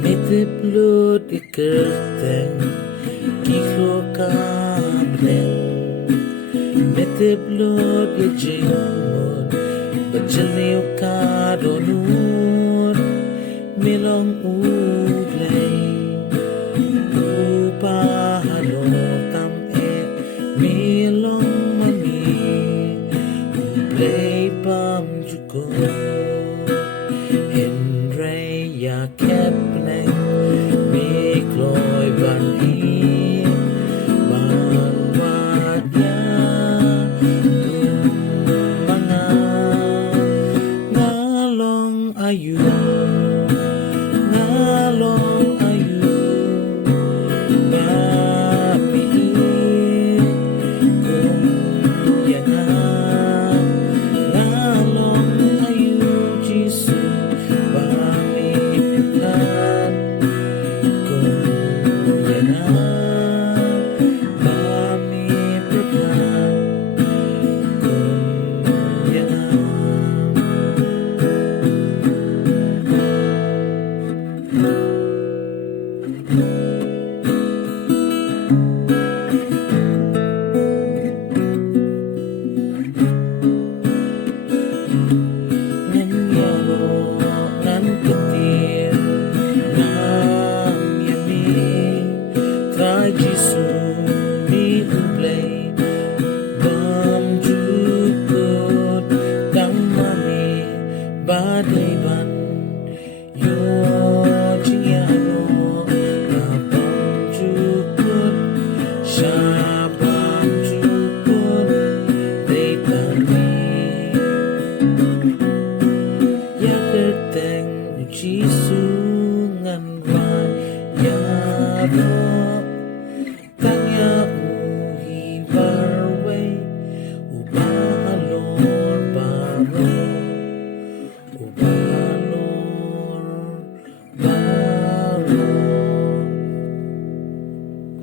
Meteblut ikerteng kilo kableng Meteblut ijimon bajaliw ka donun milong ublay upahalo tam milong mani ublay pamjukon Henry yakepneng mikloy bani manwadya mga ngalong ayu ngapiin kung yana ngalong ayu Jisu pamipitan kung yana pamipitan kung yana Jisu ni ublay bamjukod dang mami badayban yo jingyano na bamjukod siya bamjukod daytani yakerteng ni Jisu ngan yaro